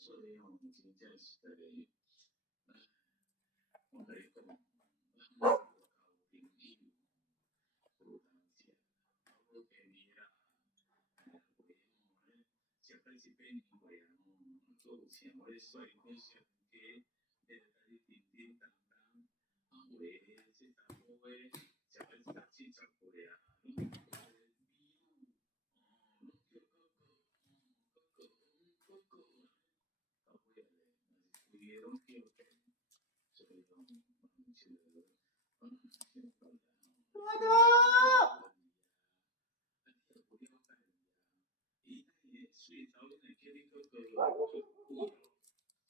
所以吼，真正是一个，我甲你讲，交朋友有当时啊，好便宜啦，袂吼咧，食到一百年岁啊吼，佫有请我咧帅哥小家，咧甲你叮叮当当，啊话这查某个食到60、70岁啊，拢叫美女，拢叫哥哥，哥哥，到尾啊咧，嘛是规个拢叫起，所以讲，就想讲啦吼。不了解你啊，伊那个水头因会叫你哥哥，贵哦，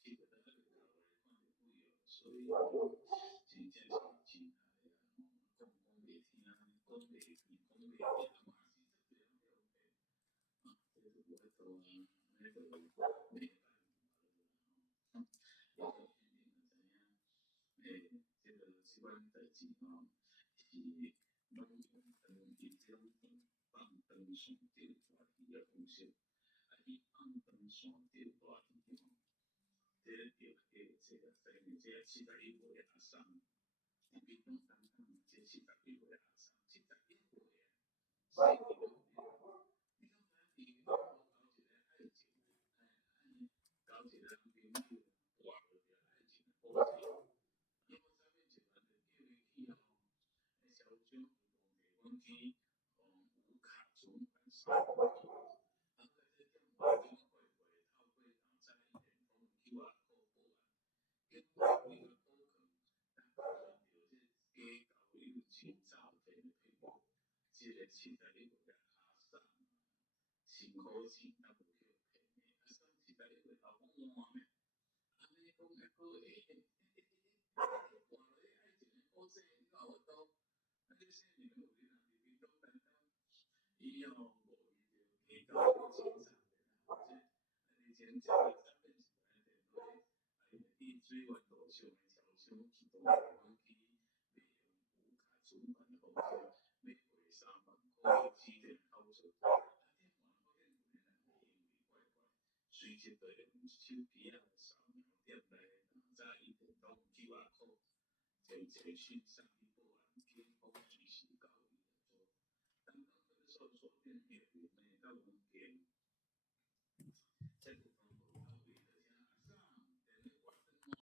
去到倒个头来看着贵哦，所以真正是真害啊！讲袂听，讲袂见，讲袂听，嘛是做不了了解，这就无法度啊，那就没办法了。你就肯定知影，这个即款代志吼，是拢用以这种放长线钓大鱼的方式，啊，伊放长线钓大鱼吼，这个钓的价济啊，所以这71岁的阿桑，你比讲当当这71岁的阿桑，71岁啊，生意拢对，你讲咱伊拢无交一个爱情，交一个男朋友，活无着爱情的保证。那么上面一万就叫伊去吼，迄小酒互动摕阮去，有卡存办3个月，啊，搁这点5种快快透过早早一点讲 QR code 报案，结果几个顾客当算着这假交友群诈骗的骗局，这个71岁的阿桑啊，辛苦钱也无去骗的，阿桑71岁头讲换咩？安尼讲会好诶？换落去爱情的保证，你话我都，啊，你说你有你人民币拢等等，以后无遇到假交友群诈骗啊，或者你前一个诈骗是来电话，啊，因为滴水源路上的超商去到台湾去，利用无卡存款的方式，要汇3万块去指定好处，啊，电话发现有个人行为怪怪，随即就用手机啊扫描店内早一点拢 QR code。就捷讯上去报案，警方随时到伊就做。当到分手所店面里面到门前，